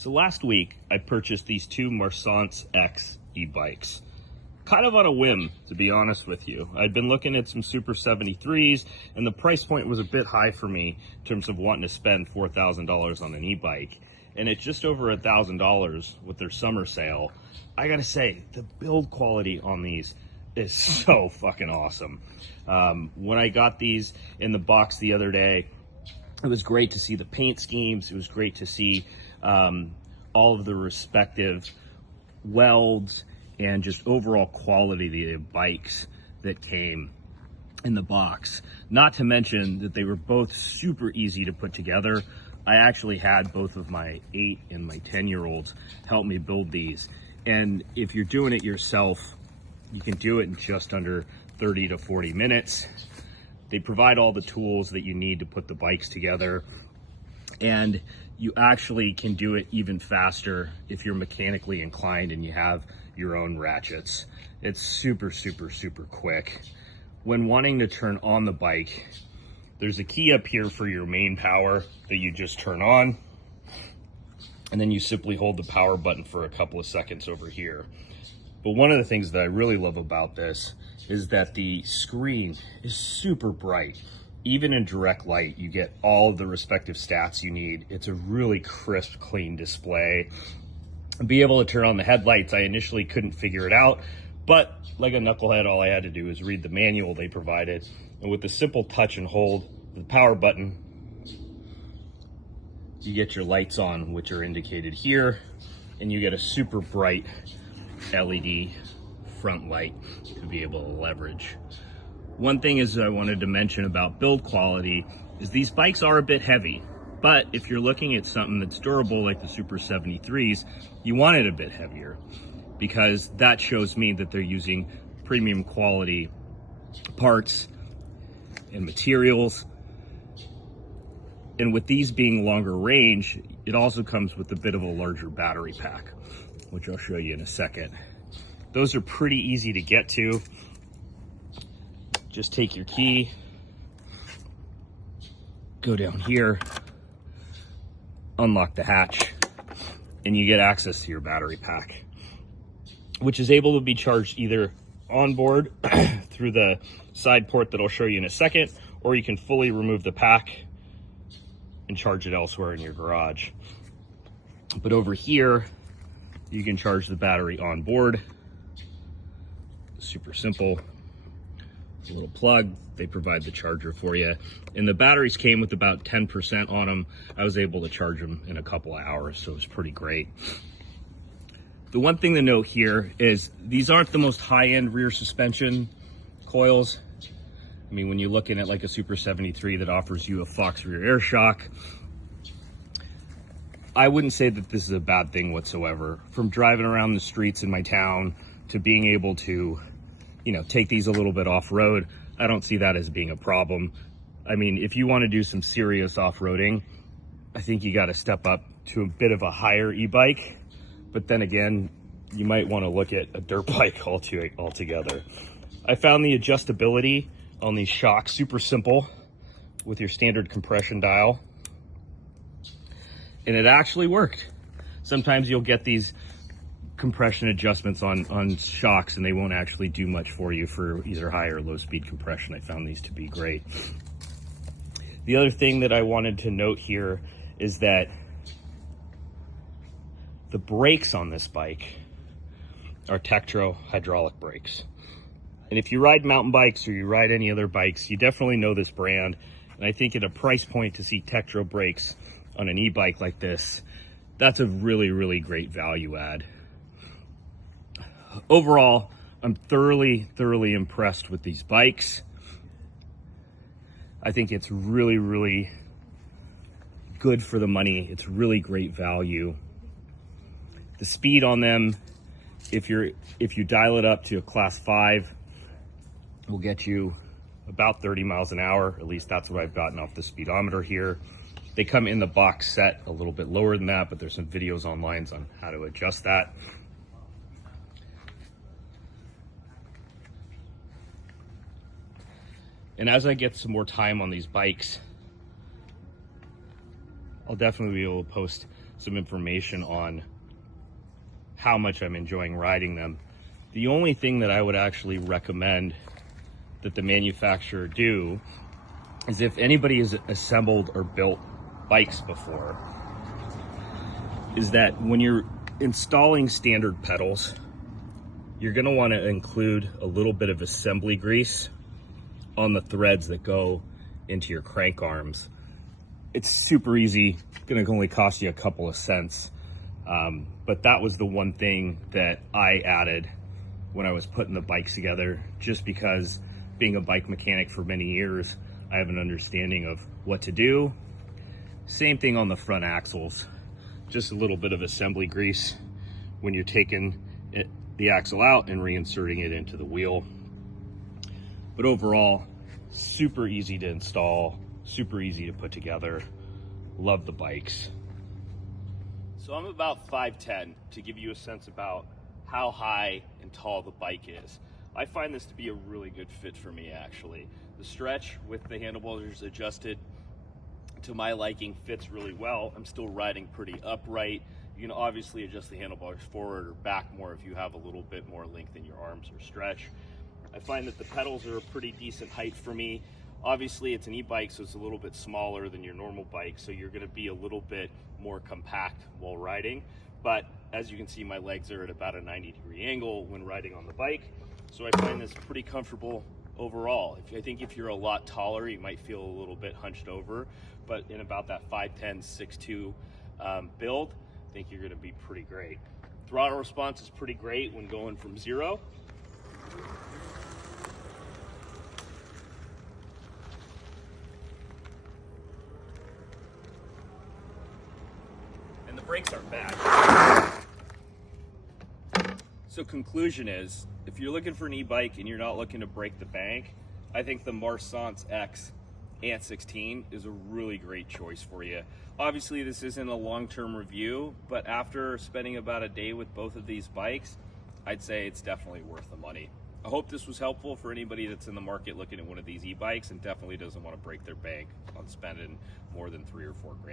So last week, I purchased these two Marsant X e-bikes. Kind of on a whim, to be honest with you. I'd been looking at some Super 73s, and the price point was a bit high for me in terms of wanting to spend $4,000 on an e-bike. And at just over $1,000 with their summer sale, I gotta say, the build quality on these is so fucking awesome. When I got these in the box the other day, it was great to see the paint schemes. It was great to see all of the respective welds and just overall quality of the bikes that came in the box. Not to mention that they were both super easy to put together. I actually had both of my 8 and my 10-year-olds help me build these. And if you're doing it yourself, you can do it in just under 30 to 40 minutes. They provide all the tools that you need to put the bikes together, and you actually can do it even faster if you're mechanically inclined and you have your own ratchets. It's super, super, super quick. When wanting to turn on the bike, there's a key up here for your main power that you just turn on, and then you simply hold the power button for a couple of seconds over here. But one of the things that I really love about this is that the screen is super bright. Even in direct light, you get all of the respective stats you need. It's a really crisp, clean display. Be able to turn on the headlights, I initially couldn't figure it out, but like a knucklehead, all I had to do is read the manual they provided. And with the simple touch and hold the power button, you get your lights on, which are indicated here, and you get a super bright LED front light to be able to leverage. One thing is I wanted to mention about build quality is these bikes are a bit heavy, but if you're looking at something that's durable like the Super 73s, you want it a bit heavier, because that shows me that they're using premium quality parts and materials. And with these being longer range, it also comes with a bit of a larger battery pack, which I'll show you in a second. Those are pretty easy to get to. Just take your key, go down here, unlock the hatch, and you get access to your battery pack, which is able to be charged either on board through the side port that I'll show you in a second, or you can fully remove the pack and charge it elsewhere in your garage. But over here, you can charge the battery on board. Super simple. A little plug, they provide the charger for you. And the batteries came with about 10% on them. I was able to charge them in a couple of hours, so it was pretty great. The one thing to note here is these aren't the most high-end rear suspension coils. I mean, when you're looking at like a Super 73 that offers you a Fox rear air shock, I wouldn't say that this is a bad thing whatsoever. From driving around the streets in my town to being able to, you know, take these a little bit off-road, I don't see that as being a problem. I mean, if you want to do some serious off-roading, I think you got to step up to a bit of a higher e-bike. But then again, you might want to look at a dirt bike altogether. I found the adjustability on these shocks super simple with your standard compression dial, and it actually worked. Sometimes you'll get these compression adjustments on shocks and they won't actually do much for you for either high or low speed compression. I found these to be great. The other thing that I wanted to note here is that the brakes on this bike are Tektro hydraulic brakes. And if you ride mountain bikes or you ride any other bikes, you definitely know this brand. And I think at a price point to see Tektro brakes on an e-bike like this, that's a really, really great value add. Overall, I'm thoroughly impressed with these bikes. I think it's really, really good for the money. It's really great value. The speed on them, if you dial it up to a class 5, will get you about 30 miles an hour. At least that's what I've gotten off the speedometer here. They come in the box set a little bit lower than that, but there's some videos online on how to adjust that. And as I get some more time on these bikes, I'll definitely be able to post some information on how much I'm enjoying riding them. The only thing that I would actually recommend that the manufacturer do is, if anybody has assembled or built bikes before, is that when you're installing standard pedals, you're going to want to include a little bit of assembly grease on the threads that go into your crank arms. It's super easy, going to only cost you a couple of cents, but that was the one thing that I added when I was putting the bikes together, just because being a bike mechanic for many years, I have an understanding of what to do. Same thing on the front axles, just a little bit of assembly grease when you're taking the axle out and reinserting it into the wheel. But overall, super easy to install, super easy to put together. Love the bikes. So I'm about 5'10", to give you a sense about how high and tall the bike is. I find this to be a really good fit for me, actually. The stretch with the handlebars adjusted to my liking fits really well. I'm still riding pretty upright. You can obviously adjust the handlebars forward or back more if you have a little bit more length in your arms or stretch. I find that the pedals are a pretty decent height for me. Obviously it's an e-bike, so it's a little bit smaller than your normal bike, so you're gonna be a little bit more compact while riding. But as you can see, my legs are at about a 90-degree angle when riding on the bike, so I find this pretty comfortable overall. I think if you're a lot taller, you might feel a little bit hunched over, but in about that 5'10", 6'2" build, I think you're gonna be pretty great. Throttle response is pretty great when going from 0. And the brakes aren't bad. So conclusion is, if you're looking for an e-bike and you're not looking to break the bank, I think the Marsant X Ant6 is a really great choice for you. Obviously this isn't a long-term review, but after spending about a day with both of these bikes, I'd say it's definitely worth the money. I hope this was helpful for anybody that's in the market looking at one of these e-bikes and definitely doesn't want to break their bank on spending more than $3 or $4 grand.